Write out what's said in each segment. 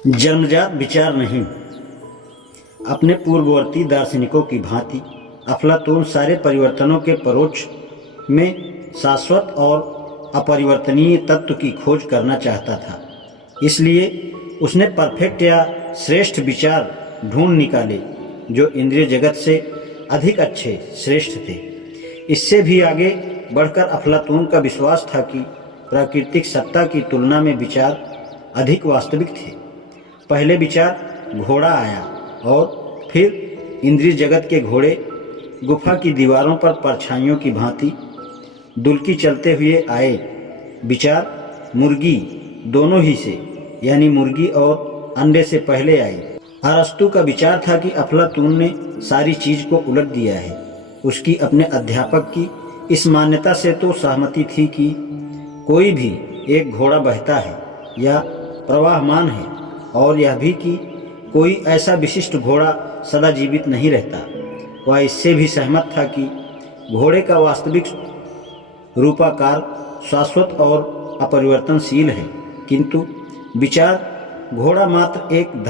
जन्मजात विचार नहीं। अपने पूर्ववर्ती दार्शनिकों की भांति अफलातून सारे परिवर्तनों के परोक्ष में शाश्वत और अपरिवर्तनीय तत्व की खोज करना चाहता था। इसलिए उसने परफेक्ट या श्रेष्ठ विचार ढूंढ निकाले जो इंद्रिय जगत से अधिक अच्छे श्रेष्ठ थे। इससे भी आगे बढ़कर अफलातून का विश्वास था कि प्राकृतिक सत्ता की तुलना में विचार अधिक वास्तविक थे। पहले विचार घोड़ा आया और फिर इंद्रिय जगत के घोड़े गुफा की दीवारों पर परछाइयों की भांति दुलकी चलते हुए आए। विचार मुर्गी दोनों ही से, यानी मुर्गी और अंडे से पहले आई। अरस्तु का विचार था कि अफलातून ने सारी चीज को उलट दिया है। उसकी अपने अध्यापक की इस मान्यता से तो सहमति थी कि कोई भी एक घोड़ा बहता है या प्रवाहमान है, और यह भी कि कोई ऐसा विशिष्ट घोड़ा सदा जीवित नहीं रहता। वह इससे भी सहमत था कि घोड़े का वास्तविक रूपाकार शाश्वत और अपरिवर्तनशील है, किंतु विचार घोड़ा मात्र एक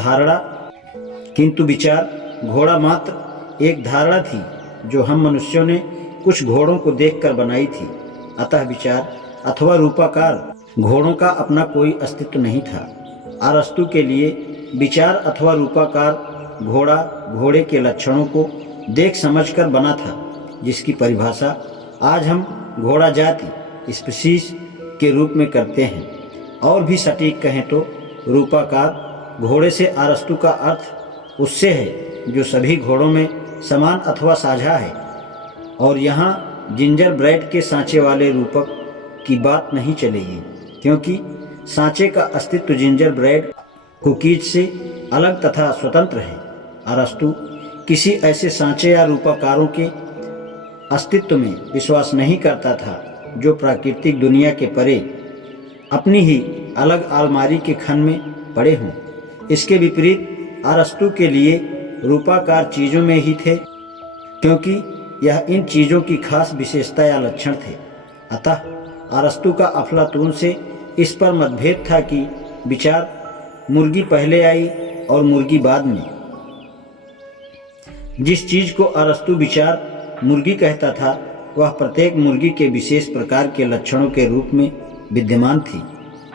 धारणा थी जो हम मनुष्यों ने कुछ घोड़ों को देखकर बनाई थी। अतः विचार अथवा रूपाकार घोड़ों का अपना कोई अस्तित्व नहीं था। अरस्तु के लिए विचार अथवा रूपाकार घोड़ा घोड़े के लक्षणों को देख समझकर बना था, जिसकी परिभाषा आज हम घोड़ा जाति स्पीशीज के रूप में करते हैं। और भी सटीक कहें तो रूपाकार घोड़े से अरस्तु का अर्थ उससे है जो सभी घोड़ों में समान अथवा साझा है। और यहाँ जिंजर ब्रेड के सांचे वाले रूपक की बात नहीं चलेगी, क्योंकि सांचे का अस्तित्व जिंजर ब्रेड कुकीज से अलग तथा स्वतंत्र है। अरस्तु किसी ऐसे सांचे या रूपाकारों के अस्तित्व में विश्वास नहीं करता था जो प्राकृतिक दुनिया के परे अपनी ही अलग अलमारी के खन में पड़े हों। इसके विपरीत अरस्तु के लिए रूपाकार चीज़ों में ही थे, क्योंकि यह इन चीज़ों की खास विशेषता या लक्षण थे। अतः अरस्तु का अफलातून से इस पर मतभेद था कि विचार मुर्गी पहले आई और मुर्गी बाद में। जिस चीज को अरस्तु विचार मुर्गी कहता था वह प्रत्येक मुर्गी के विशेष प्रकार के लक्षणों के रूप में विद्यमान थी।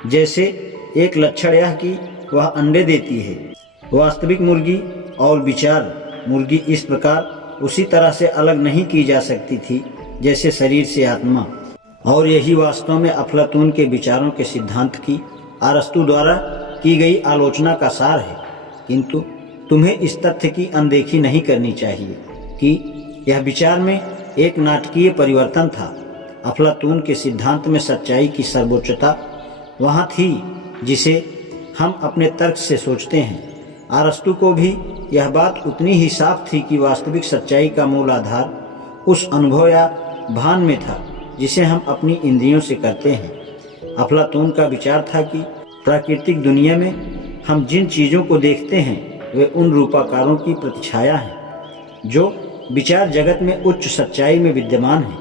जैसे एक लक्षण यह कि वह अंडे देती है। वास्तविक मुर्गी और विचार मुर्गी इस प्रकार उसी तरह से अलग नहीं की जा सकती थी जैसे शरीर से आत्मा। और यही वास्तव में अफलातून के विचारों के सिद्धांत की अरस्तु द्वारा की गई आलोचना का सार है। किंतु तुम्हें इस तथ्य की अनदेखी नहीं करनी चाहिए कि यह विचार में एक नाटकीय परिवर्तन था। अफलातून के सिद्धांत में सच्चाई की सर्वोच्चता वहाँ थी जिसे हम अपने तर्क से सोचते हैं। अरस्तु को भी यह बात उतनी ही साफ थी कि वास्तविक सच्चाई का मूल आधार उस अनुभव या भान में था जिसे हम अपनी इंद्रियों से करते हैं। अफलातून का विचार था कि प्राकृतिक दुनिया में हम जिन चीज़ों को देखते हैं वे उन रूपाकारों की प्रतिछाया हैं जो विचार जगत में उच्च सच्चाई में विद्यमान हैं।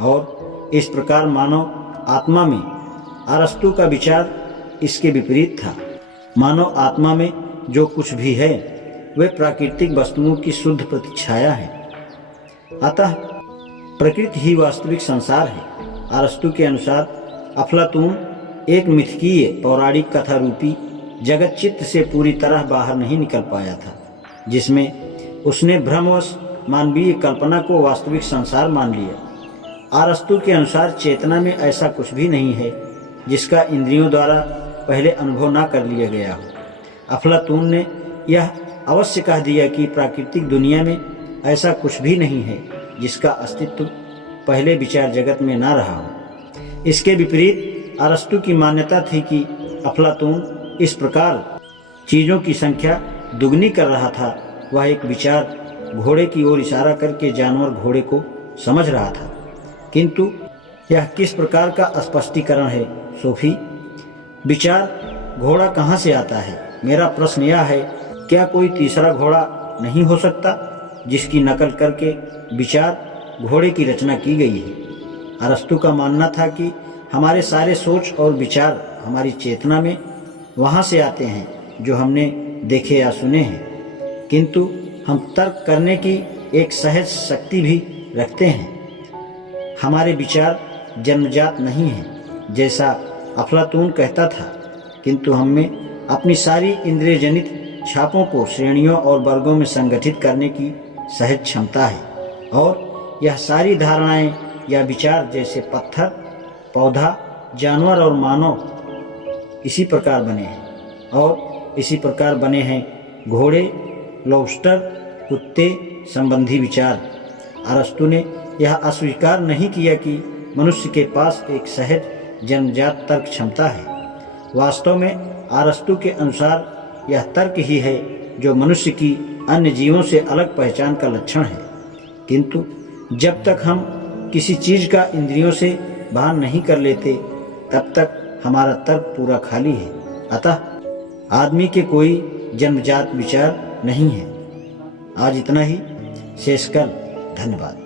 और इस प्रकार मानव आत्मा में अरस्तु का विचार इसके विपरीत था। मानव आत्मा में जो कुछ भी है वे प्राकृतिक वस्तुओं की शुद्ध प्रतिछाया है। अतः प्रकृति ही वास्तविक संसार है। अरस्तु के अनुसार अफलातून एक मिथकीय पौराणिक कथा रूपी जगत चित्त से पूरी तरह बाहर नहीं निकल पाया था, जिसमें उसने भ्रमवश मानवीय कल्पना को वास्तविक संसार मान लिया। अरस्तु के अनुसार चेतना में ऐसा कुछ भी नहीं है जिसका इंद्रियों द्वारा पहले अनुभव ना कर लिया गया हो। अफलातून ने यह अवश्य कह दिया कि प्राकृतिक दुनिया में ऐसा कुछ भी नहीं है जिसका अस्तित्व पहले विचार जगत में ना रहा हो। इसके विपरीत अरस्तु की मान्यता थी कि अफलातून इस प्रकार चीज़ों की संख्या दुगनी कर रहा था। वह एक विचार घोड़े की ओर इशारा करके जानवर घोड़े को समझ रहा था। किंतु यह किस प्रकार का स्पष्टीकरण है सोफी? विचार घोड़ा कहाँ से आता है? मेरा प्रश्न यह है, क्या कोई तीसरा घोड़ा नहीं हो सकता जिसकी नकल करके विचार घोड़े की रचना की गई है? अरस्तु का मानना था कि हमारे सारे सोच और विचार हमारी चेतना में वहाँ से आते हैं जो हमने देखे या सुने हैं, किंतु हम तर्क करने की एक सहज शक्ति भी रखते हैं। हमारे विचार जन्मजात नहीं हैं, जैसा अफलातून कहता था, किंतु हम में अपनी सारी इंद्रिय जनित छापों को श्रेणियों और वर्गों में संगठित करने की सहज क्षमता है। और यह सारी धारणाएं या विचार जैसे पत्थर, पौधा, जानवर और मानव इसी प्रकार बने हैं, और इसी प्रकार बने हैं घोड़े, लॉबस्टर, कुत्ते संबंधी विचार। अरस्तु ने यह अस्वीकार नहीं किया कि मनुष्य के पास एक सहज जन्मजात तर्क क्षमता है। वास्तव में अरस्तु के अनुसार यह तर्क ही है जो मनुष्य की अन्य जीवों से अलग पहचान का लक्षण है। किंतु जब तक हम किसी चीज का इंद्रियों से भान नहीं कर लेते, तब तक हमारा तर्क पूरा खाली है। अतः आदमी के कोई जन्मजात विचार नहीं है। आज इतना ही, शेष कल। धन्यवाद।